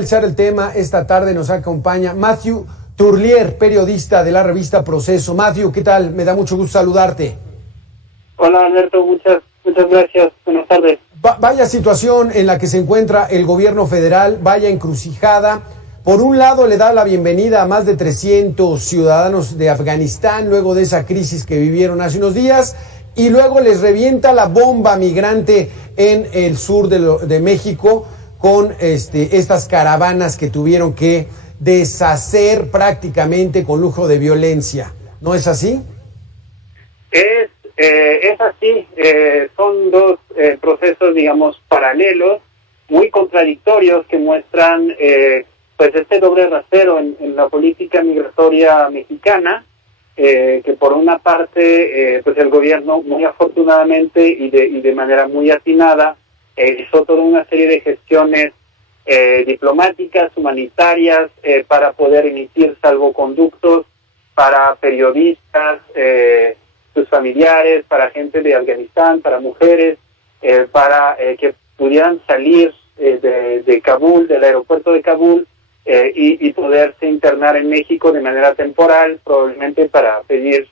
Analizar el tema, esta tarde nos acompaña Matthew Turlier, periodista de la revista Proceso. Matthew, ¿qué tal? Me da mucho gusto saludarte. Hola Alberto, muchas gracias. Buenas tardes. Vaya situación en la que se encuentra el gobierno federal, vaya encrucijada. Por un lado le da la bienvenida a más de 300 ciudadanos de Afganistán luego de esa crisis que vivieron hace unos días, y luego les revienta la bomba migrante en el sur de México con estas caravanas que tuvieron que deshacer prácticamente con lujo de violencia. ¿No es así? Es así. Son dos procesos, digamos, paralelos, muy contradictorios, que muestran pues este doble rasero en la política migratoria mexicana, que por una parte pues el gobierno muy afortunadamente y de manera muy atinada hizo toda una serie de gestiones diplomáticas, humanitarias, para poder emitir salvoconductos para periodistas, sus familiares, para gente de Afganistán, para mujeres, para que pudieran salir de Kabul, del aeropuerto de Kabul, y poderse internar en México de manera temporal, probablemente para pedir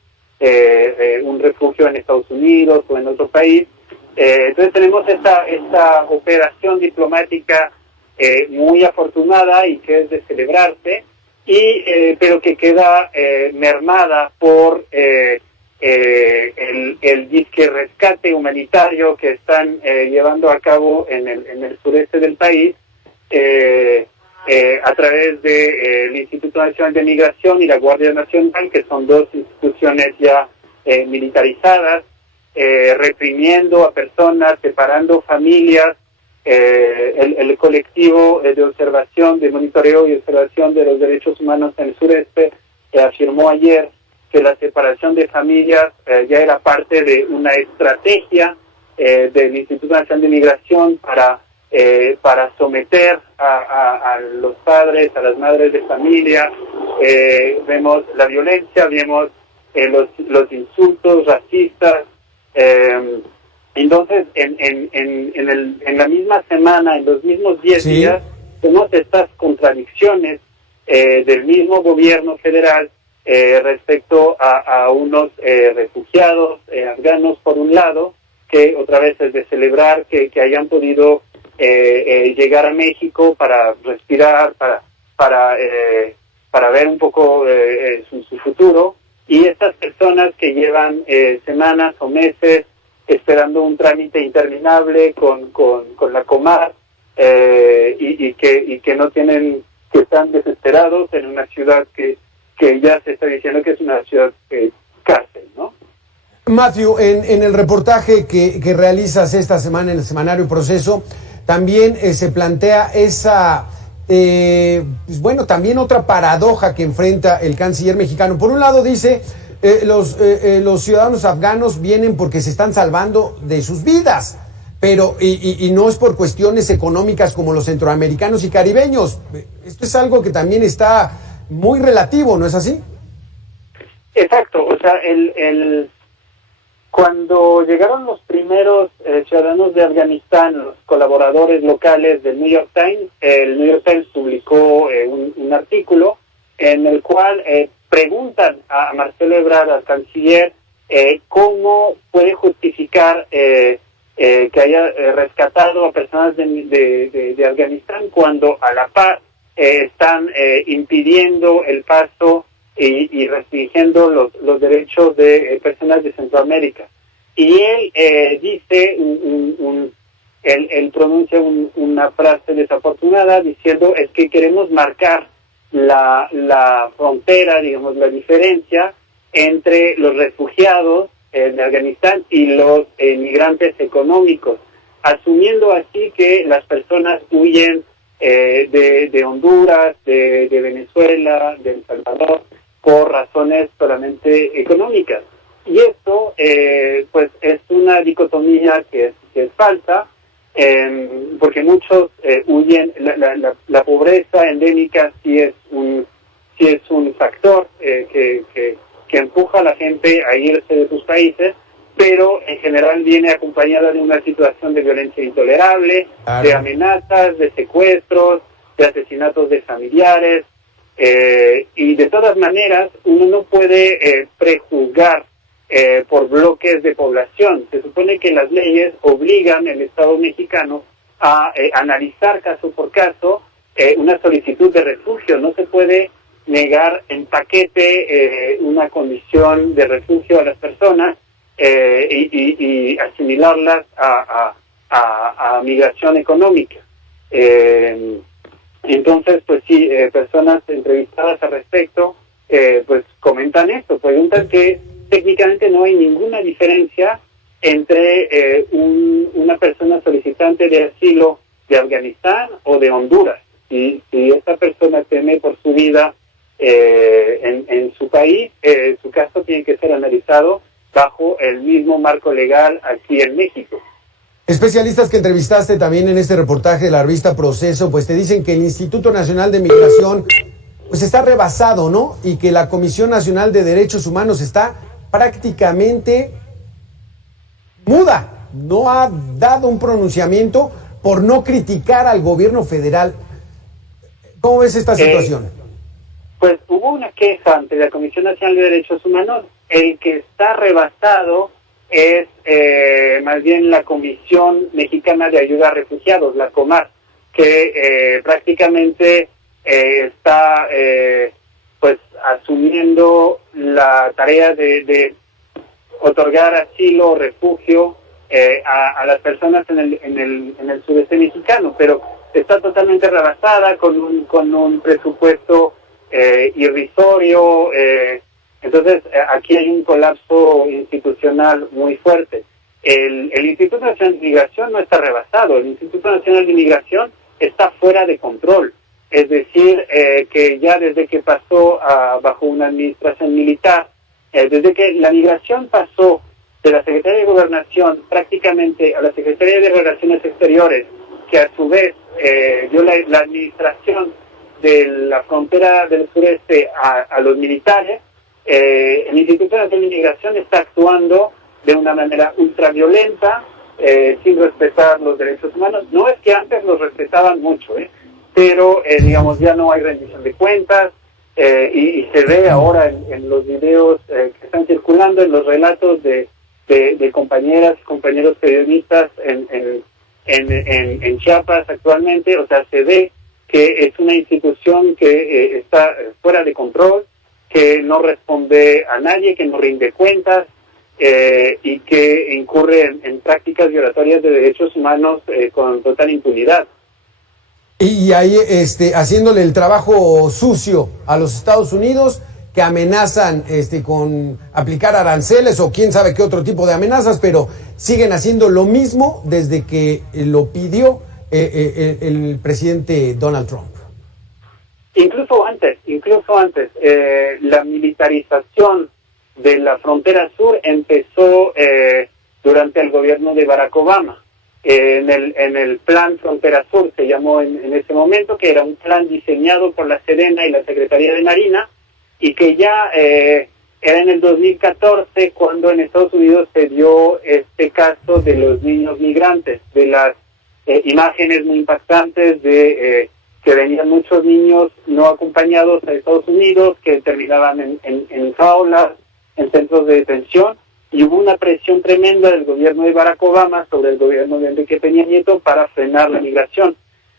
un refugio en Estados Unidos o en otro país. Entonces tenemos esta operación diplomática muy afortunada y que es de celebrarse, pero que queda mermada por el disque rescate humanitario que están llevando a cabo en el sureste del país, a través del Instituto Nacional de Migración y la Guardia Nacional, que son dos instituciones ya militarizadas, reprimiendo a personas, separando familias. El colectivo de observación, de monitoreo y observación de los derechos humanos en el sureste afirmó ayer que la separación de familias ya era parte de una estrategia del Instituto Nacional de Migración para someter a los padres, a las madres de familia. Vemos la violencia, vemos los insultos racistas. Entonces, en la misma semana, en los mismos 10 días, vemos estas contradicciones del mismo gobierno federal respecto a unos refugiados afganos, por un lado, que otra vez es de celebrar que hayan podido llegar a México para respirar, para ver un poco su futuro, y estas personas que llevan semanas o meses esperando un trámite interminable con la Comar, y que no tienen, que están desesperados en una ciudad que ya se está diciendo que es una ciudad cárcel, ¿no? Matthew, en el reportaje que realizas esta semana en el semanario Proceso, también se plantea esa, también otra paradoja que enfrenta el canciller mexicano. Por un lado dice, los ciudadanos afganos vienen porque se están salvando de sus vidas, pero y no es por cuestiones económicas como los centroamericanos y caribeños. Esto es algo que también está muy relativo, ¿no es así? Exacto. O sea, cuando llegaron los primeros ciudadanos de Afganistán, los colaboradores locales del New York Times, el New York Times publicó un artículo en el cual preguntan a Marcelo Ebrard, al canciller, cómo puede justificar que haya rescatado a personas de Afganistán cuando a la par están impidiendo el paso y restringiendo los derechos de personas de Centroamérica. Y él dice, él pronuncia una frase desafortunada diciendo, es que queremos marcar la frontera, digamos, la diferencia entre los refugiados de Afganistán y los migrantes económicos, asumiendo así que las personas huyen de Honduras, de Venezuela, de El Salvador, por razones solamente económicas. Y esto, pues, es una dicotomía que es falsa, porque muchos huyen. La pobreza endémica sí es un factor que empuja a la gente a irse de sus países, pero en general viene acompañada de una situación de violencia intolerable, de amenazas, de secuestros, de asesinatos de familiares, y de todas maneras uno no puede prejuzgar por bloques de población. Se supone que las leyes obligan al Estado mexicano a analizar caso por caso una solicitud de refugio. No se puede negar en paquete una condición de refugio a las personas y asimilarlas a migración económica. Entonces, pues sí, personas entrevistadas al respecto pues comentan esto, preguntan que técnicamente no hay ninguna diferencia entre una persona solicitante de asilo de Afganistán o de Honduras. Si esta persona teme por su vida en su país, su caso tiene que ser analizado bajo el mismo marco legal aquí en México. Especialistas que entrevistaste también en este reportaje de la revista Proceso, pues te dicen que el Instituto Nacional de Migración pues está rebasado, ¿no? Y que la Comisión Nacional de Derechos Humanos está prácticamente muda. No ha dado un pronunciamiento por no criticar al gobierno federal. ¿Cómo ves esta situación? Pues hubo una queja ante la Comisión Nacional de Derechos Humanos. El que está rebasado es más bien la Comisión Mexicana de Ayuda a Refugiados, la COMAR, que prácticamente está pues asumiendo la tarea de otorgar asilo o refugio a las personas en el sureste mexicano, pero está totalmente rebasada con un presupuesto irrisorio. Entonces aquí hay un colapso institucional muy fuerte. El Instituto Nacional de Migración no está rebasado, el Instituto Nacional de Migración está fuera de control. Es decir, que ya desde que pasó bajo una administración militar, desde que la migración pasó de la Secretaría de Gobernación prácticamente a la Secretaría de Relaciones Exteriores, que a su vez dio la administración de la frontera del sureste a los militares, el Instituto Nacional de Migración está actuando de una manera ultraviolenta, sin respetar los derechos humanos. No es que antes los respetaban mucho, pero digamos ya no hay rendición de cuentas, y se ve ahora en los videos que están circulando, en los relatos de compañeras y compañeros periodistas en Chiapas actualmente. O sea, se ve que es una institución que está fuera de control, que no responde a nadie, que no rinde cuentas, y que incurre en prácticas violatorias de derechos humanos con total impunidad. Y ahí haciéndole el trabajo sucio a los Estados Unidos, que amenazan con aplicar aranceles o quién sabe qué otro tipo de amenazas, pero siguen haciendo lo mismo desde que lo pidió el presidente Donald Trump. Incluso antes, la militarización de la frontera sur empezó durante el gobierno de Barack Obama. En el plan Frontera Sur se llamó en ese momento, que era un plan diseñado por la Sedena y la Secretaría de Marina, y que ya era en el 2014 cuando en Estados Unidos se dio este caso de los niños migrantes, de las imágenes muy impactantes de que venían muchos niños no acompañados a Estados Unidos, que terminaban en jaulas, en centros de detención, y hubo una presión tremenda del gobierno de Barack Obama sobre el gobierno de Enrique Peña Nieto para frenar la migración.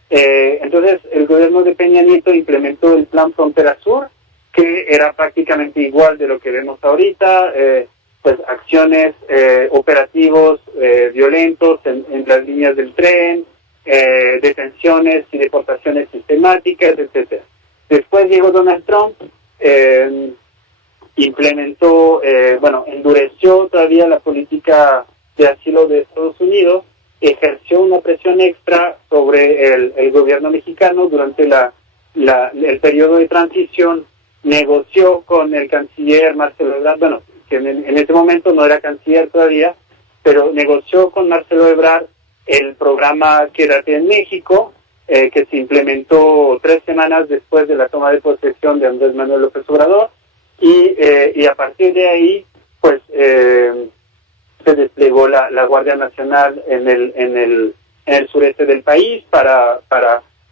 Entonces el gobierno de Peña Nieto implementó el plan Frontera Sur, que era prácticamente igual de lo que vemos ahorita, pues acciones, operativos violentos en las líneas del tren, detenciones y deportaciones sistemáticas, etcétera. Después llegó Donald Trump, implementó, endureció todavía la política de asilo de Estados Unidos, ejerció una presión extra sobre el gobierno mexicano durante el periodo de transición, negoció con el canciller Marcelo Ebrard, que en ese momento no era canciller todavía, pero negoció con Marcelo Ebrard el programa Quédate en México, que se implementó 3 semanas después de la toma de posesión de Andrés Manuel López Obrador, y a partir de ahí pues se desplegó la Guardia Nacional en el sureste del país para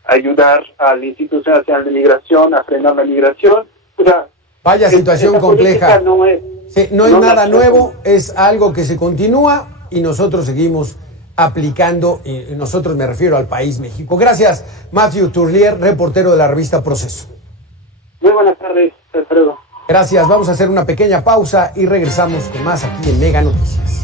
ayudar al Instituto Nacional de Migración a frenar la migración. O sea, vaya situación compleja. No es, sí, no es nada nuevo, es algo que se continúa y nosotros seguimos aplicando, y nosotros me refiero al país México. Gracias, Matthew Turlier, reportero de la revista Proceso. Muy buenas tardes, Alfredo. Gracias, vamos a hacer una pequeña pausa y regresamos con más aquí en Mega Noticias.